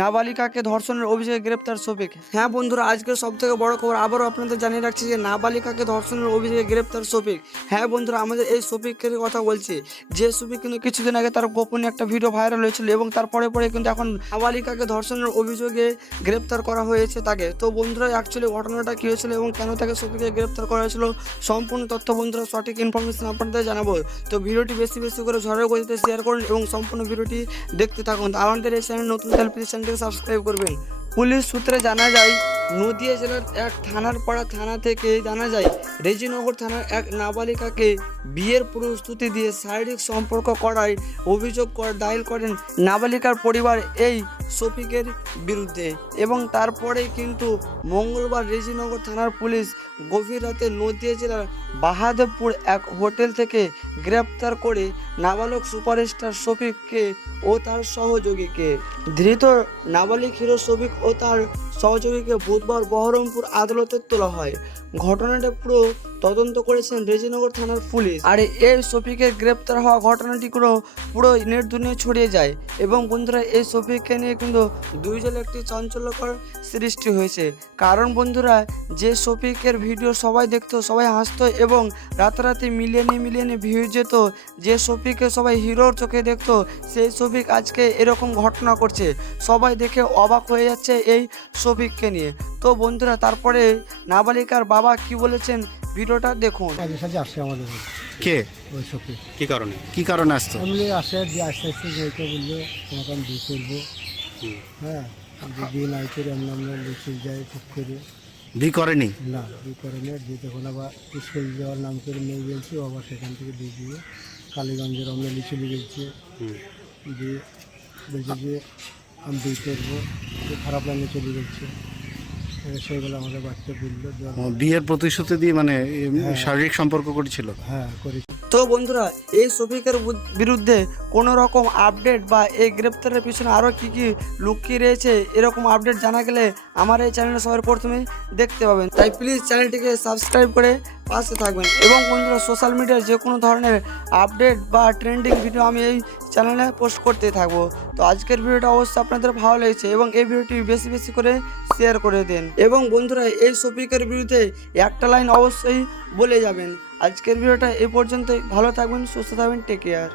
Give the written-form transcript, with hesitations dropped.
নাবালিকাকে ধর্ষণের অভিযোগে গ্রেপ্তার শফিক। হ্যাঁ বন্ধুরা, আজকের সবথেকে বড় খবর আবারও আপনাদের জানিয়ে রাখছি যে নাবালিকাকে ধর্ষণের অভিযোগে গ্রেপ্তার শফিক। হ্যাঁ বন্ধুরা, আমাদের এই শফিকের কথা বলছি, যে শফিক কিন্তু কিছুদিন আগে তার গোপনে একটা ভিডিও ভাইরাল হয়েছিল এবং তারপরে কিন্তু এখন নাবালিকাকে ধর্ষণের অভিযোগে গ্রেপ্তার করা হয়েছে তাকে। তো বন্ধুরা, অ্যাকচুয়ালি ঘটনাটা কী হয়েছিল এবং কেন তাকে শফিককে গ্রেপ্তার করা হয়েছিল, সম্পূর্ণ তথ্য বন্ধুরা সঠিক ইনফরমেশন আপনাদের জানাবো। তো ভিডিওটি বেশি করে ঝড়ের গতিতে শেয়ার করুন এবং সম্পূর্ণ ভিডিওটি দেখতে থাকুন। আমাদের এই চ্যানেল নতুন তাহলে প্লিজ চ্যানেলটিকে সাবস্ক্রাইব করবেন। পুলিশ সূত্রে জানা যায়, নদিয়া জেলার এক থানারপাড়া থানা থেকে জানা যায় রেজিনগর থানার এক নাবালিকাকে বিয়ের প্রস্তুতি দিয়ে শারীরিক সম্পর্ক করায় অভিযোগ দায়ের করেন নাবালিকার পরিবার এই শফিকের বিরুদ্ধে। এবং তারপরেই কিন্তু মঙ্গলবার রেজিনগর থানার পুলিশ গভীর রাতে নদিয়া জেলার বাহাদুরপুর এক হোটেল থেকে গ্রেপ্তার করে নাবালক সুপারস্টার শফিককে ও তার সহযোগীকে। ধৃত নাবালিক হিরো শফিক ও তার সহযোগীকে বুধবার বহরমপুর আদালতে তোলা হয়। ঘটনাটা পুরো তদন্ত করেছেন রেজিনগর থানার পুলিশ। আর এই শফিকের গ্রেপ্তার হওয়া ঘটনাটি পুরো নেট দুনিয়া ছড়িয়ে যায় এবং বন্ধুরা, এই শফিককে নিয়ে কিন্তু দুই জেলায় একটি চাঞ্চল্যকর সৃষ্টি হয়েছে। কারণ বন্ধুরা, যে শফিকের ভিডিও সবাই দেখতো, সবাই হাসতো এবং রাতারাতি মিলিয়নে ভিউ যেত, যে শফিককে সবাই হিরোর চোখে দেখতো, সেই শফিক আজকে এরকম ঘটনা করছে। সবাই দেখে অবাক হয়ে যাচ্ছে এই শফিককে নিয়ে। তো বন্ধুরা, তারপরে নাবালিকার বাবা কি বলেছেন ভিডিওটা দেখুন। আসে আমাদের কে ওই শফিক কি কারণে আসতো? এমনি আসে দিয়ে আস্তে যেতে বললো তোমাকে আমি বিয়ে করবো। হ্যাঁ, বিয়ে নাই করে আমরা লিখে যাই ঠিক করে। বিয়ে করেনি? না, বিয়ে করে না। দিয়ে তখন আবার স্কুল যাওয়ার নাম করে নিয়ে গেছি, আবার সেখান থেকে দিয়ে কালীগঞ্জের আমরা লিচু গেছি। দিয়ে বলছে যে আমি বিয়ে করবো, খারাপ লাগে চলে গেছে। সেগুলো আমাদের বাচ্চা বললো বিয়ের প্রতিশ্রুতি দিয়ে মানে শারীরিক সম্পর্ক করেছিল। হ্যাঁ, করেছি। তো বন্ধুরা, এই শফিকের বিরুদ্ধে কোনো রকম আপডেট বা এই গ্রেপ্তারের পিছনে আরও কী লুকিয়ে রয়েছে, এরকম আপডেট জানা গেলে আমার এই চ্যানেলে সবার প্রথমে দেখতে পাবেন। তাই প্লিজ চ্যানেলটিকে সাবস্ক্রাইব করে পাশে থাকবেন। এবং বন্ধুরা, সোশ্যাল মিডিয়ার যে কোনো ধরনের আপডেট বা ট্রেন্ডিং ভিডিও আমি এই চ্যানেলে পোস্ট করতে থাকবো। তো আজকের ভিডিওটা অবশ্যই আপনাদের ভালো লেগেছে এবং এই ভিডিওটি বেশি করে শেয়ার করে দেন। এবং বন্ধুরা, এই শফিকের বিরুদ্ধে একটা লাইন অবশ্যই বলে যাবেন। আজকের ভিডিওটা এই পর্যন্তই। ভালো থাকবেন, সুস্থ থাকবেন, টেক কেয়ার।